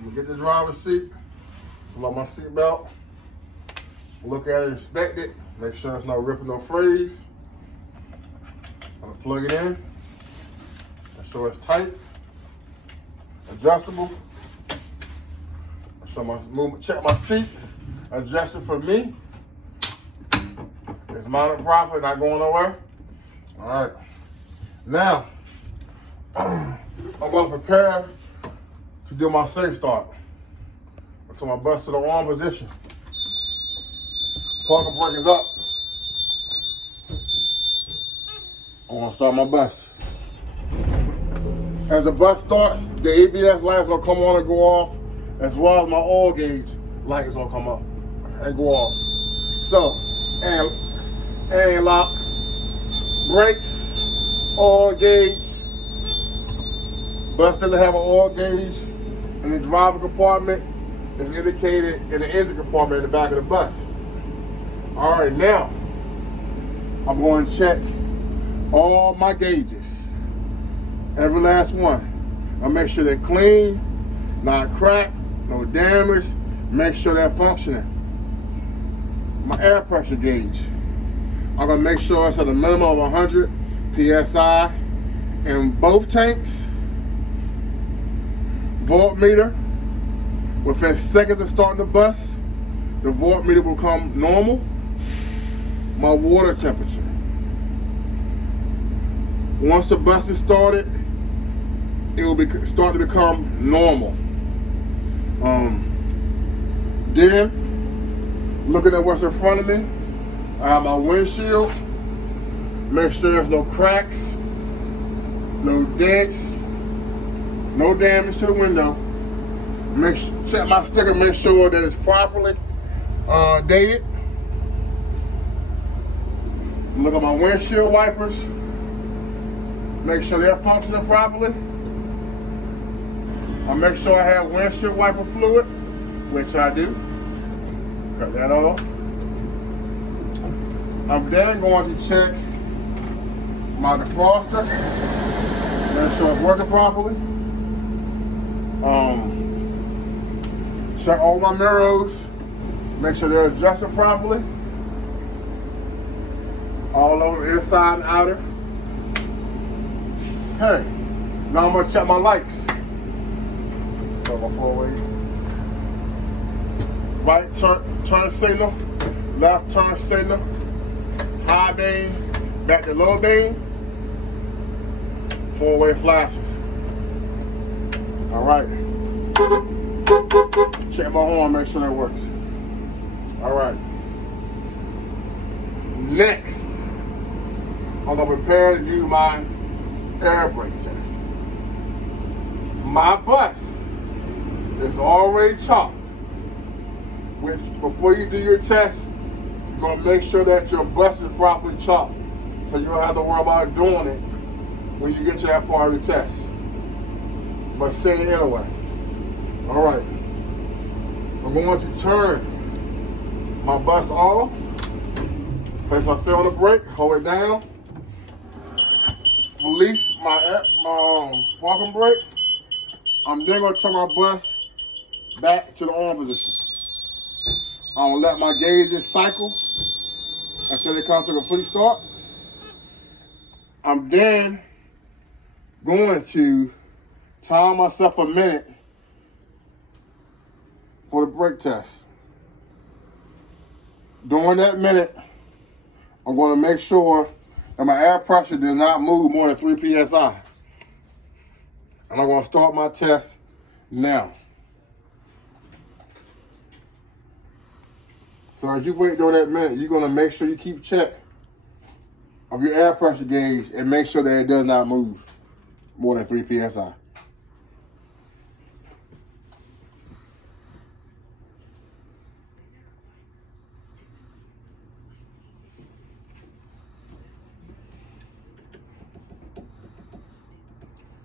I'm gonna get the driver's seat, pull out my seat belt, look at it, inspect it, make sure it's not ripping, no frays. I'm gonna plug it in, make sure it's tight, adjustable. So check my seat, adjust it for me. It's mounted properly, not going nowhere. All right. Now, I'm going to prepare to do my safe start. Until my bus to the arm position. Parking brake is up. I want to start my bus. As the bus starts, the ABS lights will come on and go off, as well as my oil gauge light is gonna come up and go off. So, and lock, brakes, oil gauge. Bus doesn't have an oil gauge in the driver compartment. It's indicated in the engine compartment in the back of the bus. All right, now I'm going to check all my gauges, every last one. I make sure they're clean, not cracked, no damage. Make sure they're functioning. My air pressure gauge, I'm gonna make sure it's at a minimum of 100 psi in both tanks. Voltmeter, within seconds of starting the bus, the voltmeter will become normal. My water temperature. Once the bus is started, it will start to become normal. Then, looking at what's in front of me, I have my windshield. Make sure there's no cracks, no dents, no damage to the window. Check my sticker, make sure that it's properly dated. Look at my windshield wipers. Make sure they're functioning properly. I make sure I have windshield wiper fluid, which I do. Cut that off. I'm then going to check my defroster, make sure it's working properly. Check all my mirrors, make sure they're adjusted properly. All over, inside and outer. Okay, now I'm gonna check my lights. So my four-way. Right turn signal, left turn signal, high beam, back to low beam, four-way flashes. All right. Check my horn, make sure that works. All right. Next, I'm gonna prepare to do my air brake test. My bus is already chalked. Which, before you do your test, you're gonna make sure that your bus is properly chalked, so you don't have to worry about doing it when you get to that part of the test. But say it anyway. All right. I'm going to turn my bus off. Place my foot on the brake, hold it down. Release my parking brake. I'm then going to turn my bus back to the on position. I'm going to let my gauges cycle until they come to a complete start. I'm then going to time myself a minute for the brake test. During that minute, I'm going to make sure that my air pressure does not move more than 3 psi. And I'm going to start my test now. So as you wait during that minute, you're going to make sure you keep check of your air pressure gauge and make sure that it does not move more than 3 psi.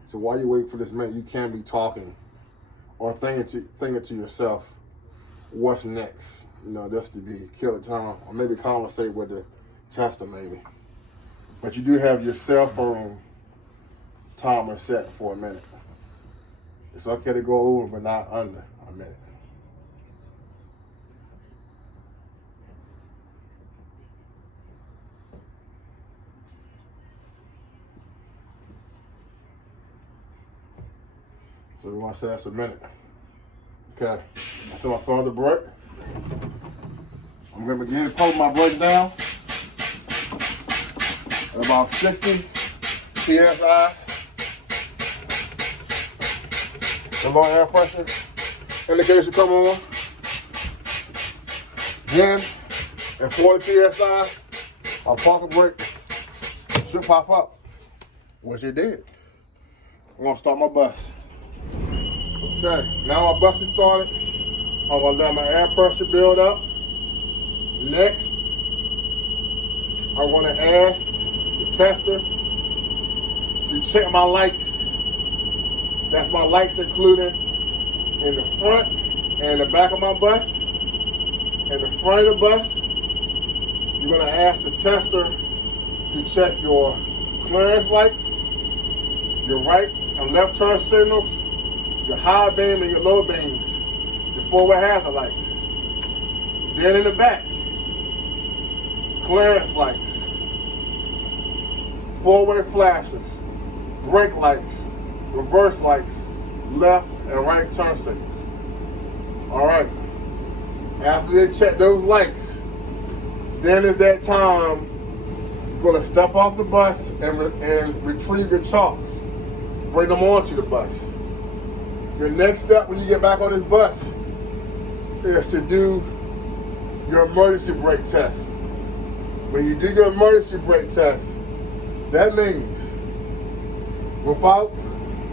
So while you wait for this minute, you can be talking or thinking to yourself, what's next? You know, just to be kill the time, or maybe conversate with the tester maybe. But you do have your cell phone timer set for a minute. It's okay to go over, but not under a minute. So we want to say that's a minute. Okay, until I feel the brake. I'm going to begin to pull my brake down at about 60 PSI. The low air pressure indicator come on. Then at 40 PSI, our parking brake should pop up, which it did. I'm going to start my bus. Okay, now my bus is started. I'm going to let my air pressure build up. Next, I'm going to ask the tester to check my lights. That's my lights including in the front and the back of my bus. In the front of the bus, you're going to ask the tester to check your clearance lights, your right and left turn signals, your high beam and your low beams, your forward hazard lights. Then in the back, clearance lights, four-way flashes, brake lights, reverse lights, left and right turn signals. All right. After they check those lights, then is that time you're going to step off the bus and retrieve your chalks. Bring them onto the bus. Your next step when you get back on this bus is to do your emergency brake test. When you do your emergency brake test, that means without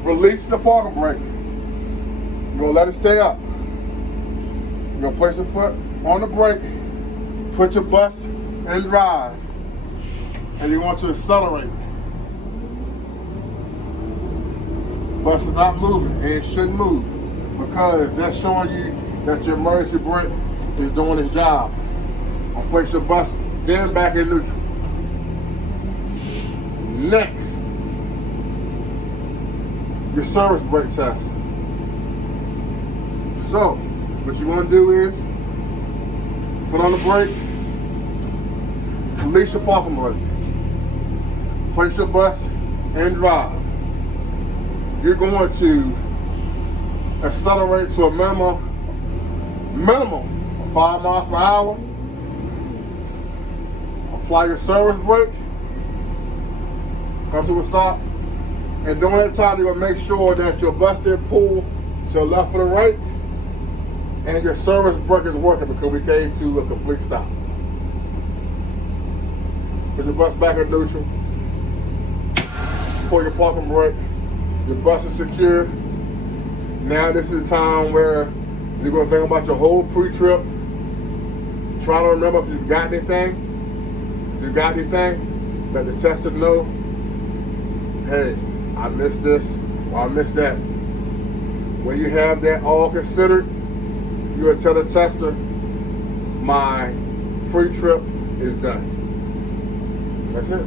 releasing the parking brake, you're going to let it stay up. You're going to place your foot on the brake, put your bus in drive, and you want to accelerate. Bus is not moving, and it shouldn't move because that's showing you that your emergency brake is doing its job. I'll place your bus then back in neutral. Next, your service brake test. So, what you want to do is foot on the brake, release your parking brake, place your bus in drive. You're going to accelerate to a minimum of 5 miles per hour. Apply your service brake, come to a stop, and during that time you're going to make sure that your bus didn't pull to the left or the right, and your service brake is working because we came to a complete stop. Put your bus back in neutral, pull your parking brake, your bus is secure. Now this is the time where you're going to think about your whole pre-trip. Try to remember if you've got anything. If you got anything, let the tester know, hey, I missed this or I missed that. When you have that all considered, you will tell the tester, my pre-trip is done. That's it.